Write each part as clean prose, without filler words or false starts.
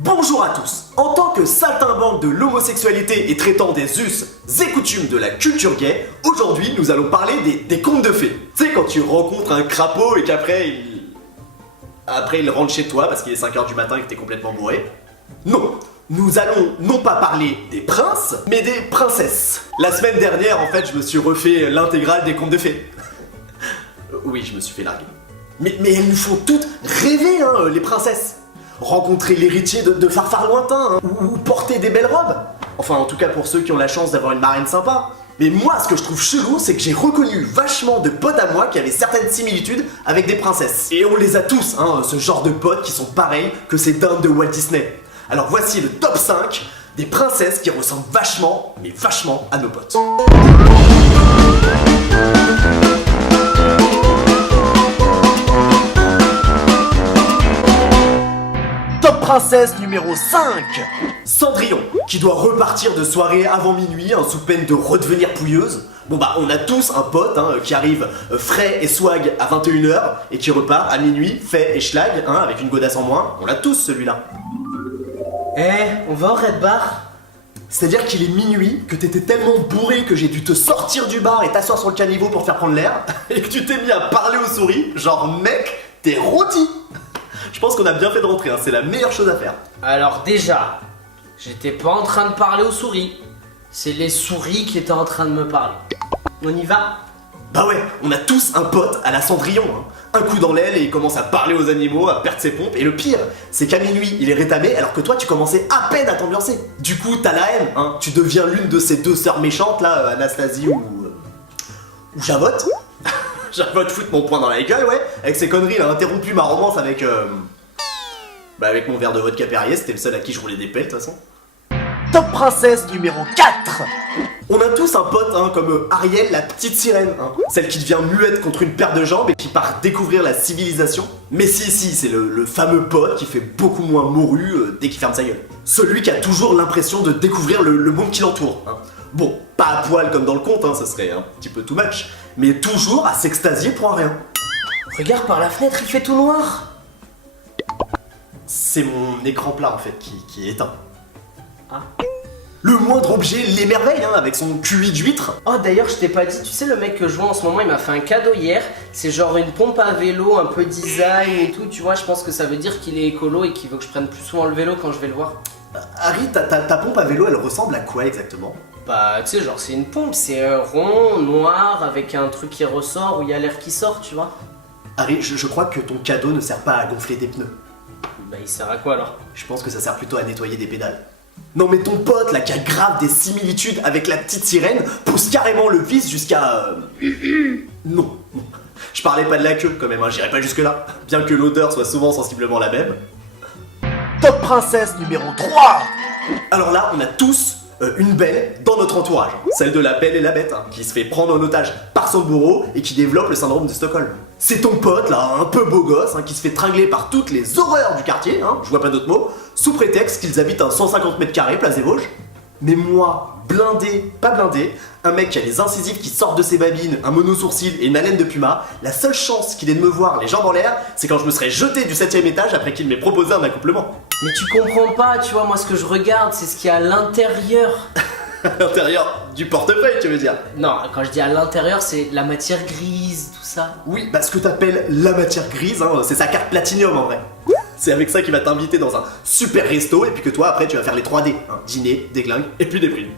Bonjour à tous. En tant que saltimbanque de l'homosexualité et traitant des us et coutumes de la culture gay, aujourd'hui nous allons parler des contes de fées. Tu sais, quand tu rencontres un crapaud et qu'après il rentre chez toi parce qu'il est 5h du matin et que t'es complètement bourré. Non, nous allons non pas parler des princes, mais des princesses. La semaine dernière, en fait, je me suis refait l'intégrale des contes de fées. Oui, je me suis fait larguer. Mais elles nous font toutes rêver, hein, les princesses. Rencontrer l'héritier de Farfar lointain, hein, ou porter des belles robes. Enfin, en tout cas pour ceux qui ont la chance d'avoir une marraine sympa. Mais moi, ce que je trouve chelou, c'est que j'ai reconnu vachement de potes à moi qui avaient certaines similitudes avec des princesses. Et on les a tous, hein, ce genre de potes qui sont pareils que ces dindes de Walt Disney. Alors voici le top 5 des princesses qui ressemblent vachement, mais vachement à nos potes. Princesse numéro 5, Cendrillon, qui doit repartir de soirée avant minuit, hein, sous peine de redevenir pouilleuse. Bon bah on a tous un pote, hein, qui arrive frais et swag à 21h et qui repart à minuit fait et schlag, hein, avec une godasse en moins. On l'a tous celui-là. On va au Red Bar? C'est-à-dire qu'il est minuit, que t'étais tellement bourré que j'ai dû te sortir du bar et t'asseoir sur le caniveau pour faire prendre l'air, et que tu t'es mis à parler aux souris, genre mec, t'es rôti. Je pense qu'on a bien fait de rentrer, hein, c'est la meilleure chose à faire. Alors déjà, j'étais pas en train de parler aux souris. C'est les souris qui étaient en train de me parler. On y va? Bah ouais, on a tous un pote à la Cendrillon, hein. Un coup dans l'aile et il commence à parler aux animaux, à perdre ses pompes. Et le pire, c'est qu'à minuit, il est rétamé alors que toi, tu commençais à peine à t'ambiancer. Du coup, t'as la haine, hein. Tu deviens l'une de ces deux sœurs méchantes, là, Anastasie ou Javotte. Javotte foutre mon poing dans la gueule, ouais. Avec ses conneries, il a interrompu ma romance avec avec mon verre de vodka Perrier, c'était le seul à qui je roulais des pelles de toute façon. Top princesse numéro 4. On a tous un pote, hein, comme Ariel, la petite sirène, hein. Celle qui devient muette contre une paire de jambes et qui part découvrir la civilisation. Mais si, c'est le fameux pote qui fait beaucoup moins morue dès qu'il ferme sa gueule. Celui qui a toujours l'impression de découvrir le monde qui l'entoure, hein. Bon, pas à poil comme dans le conte, hein, ça serait un petit peu too much, mais toujours à s'extasier pour un rien. Regarde par la fenêtre, il fait tout noir. C'est mon écran plat en fait qui est éteint. Ah. Le moindre objet l'émerveille, hein, avec son QI d'huître. Oh d'ailleurs, je t'ai pas dit, tu sais le mec que je vois en ce moment, il m'a fait un cadeau hier. C'est genre une pompe à vélo, un peu design et tout, tu vois, je pense que ça veut dire qu'il est écolo et qu'il veut que je prenne plus souvent le vélo quand je vais le voir. Harry, ta pompe à vélo, elle ressemble à quoi exactement? Bah tu sais, genre c'est une pompe, c'est rond, noir, avec un truc qui ressort où il y a l'air qui sort, tu vois. Harry, je crois que ton cadeau ne sert pas à gonfler des pneus. Bah il sert à quoi alors? Je pense que ça sert plutôt à nettoyer des pédales. Non mais ton pote là qui a grave des similitudes avec la petite sirène pousse carrément le vice jusqu'à... Non. Je parlais pas de la queue quand même, hein, j'irai pas jusque là. Bien que l'odeur soit souvent sensiblement la même. Top princesse numéro 3. Alors là, on a tous une belle dans notre entourage. Celle de la belle et la bête, hein, qui se fait prendre en otage par son bourreau et qui développe le syndrome de Stockholm. C'est ton pote là, un peu beau gosse, hein, qui se fait tringler par toutes les horreurs du quartier, hein, je vois pas d'autres mots, sous prétexte qu'ils habitent un 150 mètres carrés, place des Vosges. Mais moi, blindé, pas blindé, un mec qui a les incisives qui sortent de ses babines, un mono-sourcil et une haleine de puma, la seule chance qu'il ait de me voir les jambes en l'air, c'est quand je me serais jeté du 7ème étage après qu'il m'ait proposé un accouplement. Mais tu comprends pas, tu vois, moi ce que je regarde, c'est ce qu'il y a à l'intérieur. À l'intérieur du portefeuille, tu veux dire? Non, quand je dis à l'intérieur, c'est la matière grise, tout ça. Oui, bah ce que t'appelles la matière grise, hein, c'est sa carte Platinum en vrai. C'est avec ça qu'il va t'inviter dans un super resto et puis que toi après tu vas faire les 3D, hein, dîner, déglingue et puis des primes.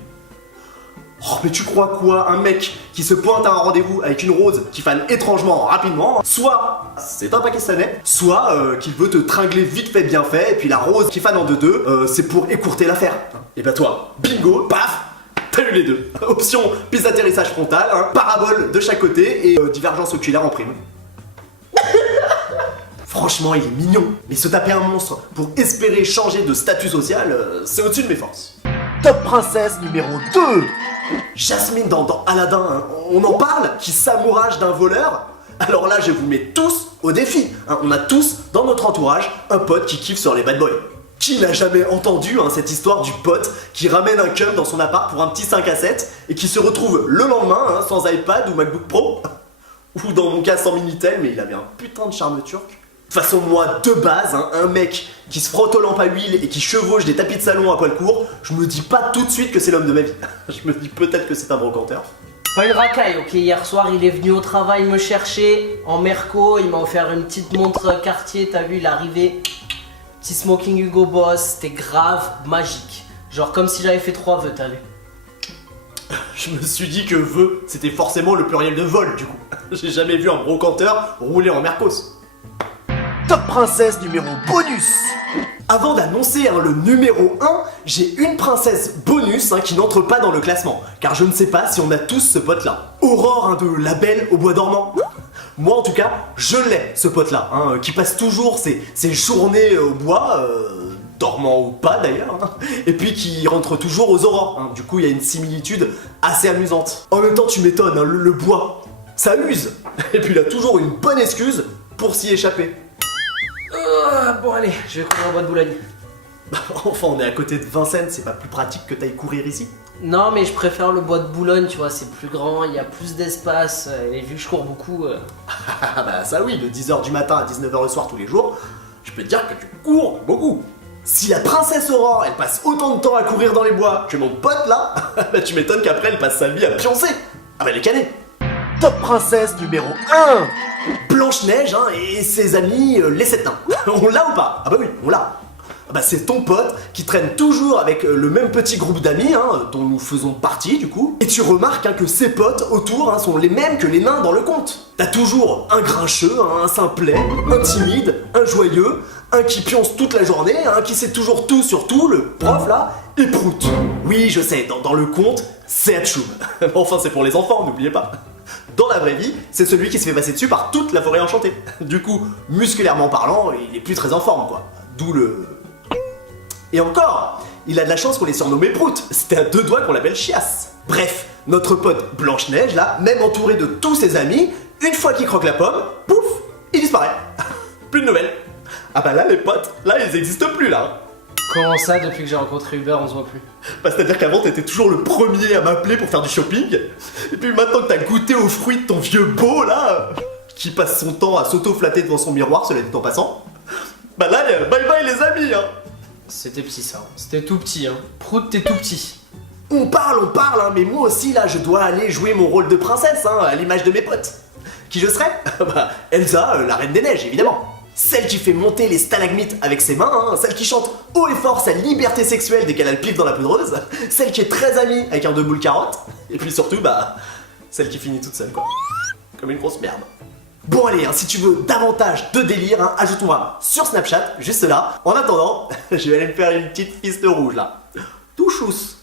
Oh mais tu crois quoi? Un mec qui se pointe à un rendez-vous avec une rose qui fane étrangement rapidement, soit c'est un pakistanais, soit qu'il veut te tringler vite fait bien fait, et puis la rose qui fane en deux, c'est pour écourter l'affaire. Et bah toi, bingo, paf, t'as eu les deux. Option piste d'atterrissage frontal, hein, parabole de chaque côté et divergence oculaire en prime. Franchement, il est mignon, mais se taper un monstre pour espérer changer de statut social, c'est au-dessus de mes forces. Top princesse numéro 2. Jasmine dans Aladdin, hein. On en parle, qui s'amourage d'un voleur. Alors là, je vous mets tous au défi, hein. On a tous, dans notre entourage, un pote qui kiffe sur les bad boys. Qui n'a jamais entendu, hein, cette histoire du pote qui ramène un cum dans son appart pour un petit 5 à 7 et qui se retrouve le lendemain, hein, sans iPad ou MacBook Pro? Ou dans mon cas sans Minitel, mais il avait un putain de charme turc. toute façon, moi, de base, hein, un mec qui se frotte aux lampes à huile et qui chevauche des tapis de salon à poil court, je me dis pas tout de suite que c'est l'homme de ma vie. Je me dis peut-être que c'est un brocanteur. Pas une racaille, ok, hier soir il est venu au travail me chercher en Merco, il m'a offert une petite montre Cartier, t'as vu, il est arrivé, petit smoking Hugo Boss, c'était grave magique. Genre comme si j'avais fait 3 vœux, t'as vu. Je me suis dit que vœu, c'était forcément le pluriel de vol, du coup. J'ai jamais vu un brocanteur rouler en Mercos. Top princesse numéro bonus. Avant d'annoncer le numéro 1, j'ai une princesse bonus qui n'entre pas dans le classement, car je ne sais pas si on a tous ce pote-là. Aurore de La Belle au Bois dormant. Moi en tout cas, je l'ai ce pote-là, qui passe toujours ses journées au bois, dormant ou pas d'ailleurs, et puis qui rentre toujours aux aurores. Du coup, il y a une similitude assez amusante. En même temps, tu m'étonnes, le bois, ça use. Et puis il a toujours une bonne excuse pour s'y échapper. Bon allez, je vais courir au bois de Boulogne. Enfin, on est à côté de Vincennes, c'est pas plus pratique que t'ailles courir ici? Non mais je préfère le bois de Boulogne, tu vois, c'est plus grand, il y a plus d'espace, et vu que je cours beaucoup... Bah ça oui, de 10h du matin à 19h le soir tous les jours, je peux te dire que tu cours beaucoup. Si la princesse Aurore, elle passe autant de temps à courir dans les bois que mon pote là, bah tu m'étonnes qu'après elle passe sa vie à pioncer. Ah bah elle est canée. Top princesse numéro 1, Blanche-Neige et ses amis les 7 nains. On l'a ou pas? Ah bah oui, on l'a. Bah c'est ton pote qui traîne toujours avec le même petit groupe d'amis dont nous faisons partie du coup. Et tu remarques que ses potes autour sont les mêmes que les nains dans le conte. T'as toujours un grincheux, un simplet, un timide, un joyeux, un qui pionce toute la journée, qui sait toujours tout sur tout, le prof là, et Prout. Oui je sais, dans le conte, c'est Hatchoum. Enfin c'est pour les enfants, n'oubliez pas. Dans la vraie vie, c'est celui qui se fait passer dessus par toute la forêt enchantée. Du coup, musculairement parlant, il est plus très en forme quoi. D'où le... Et encore, il a de la chance qu'on l'ait surnommé Prout. C'était à 2 doigts qu'on l'appelle Chiasse. Bref, notre pote Blanche-Neige là, même entouré de tous ses amis, une fois qu'il croque la pomme, pouf, il disparaît. Plus de nouvelles. Ah bah là les potes, là ils existent plus là. Comment ça, depuis que j'ai rencontré Uber, on se voit plus? Bah c'est-à-dire qu'avant t'étais toujours le premier à m'appeler pour faire du shopping, et puis maintenant que t'as goûté aux fruits de ton vieux beau là, qui passe son temps à s'auto-flatter devant son miroir, cela dit en passant, bah là, bye bye les amis C'était petit ça, c'était tout petit Prout, t'es tout petit. On parle, mais moi aussi là je dois aller jouer mon rôle de princesse, à l'image de mes potes. Qui je serais? Bah Elsa, la reine des neiges évidemment. Celle qui fait monter les stalagmites avec ses mains, celle qui chante haut et fort sa liberté sexuelle dès qu'elle a le pif dans la poudreuse, celle qui est très amie avec un 2 boules carotte, et puis surtout, bah, celle qui finit toute seule quoi. Comme une grosse merde. Bon allez, si tu veux davantage de délire, ajoute-moi sur Snapchat, juste là. En attendant, je vais aller me faire une petite fiste rouge là. Tout chousse.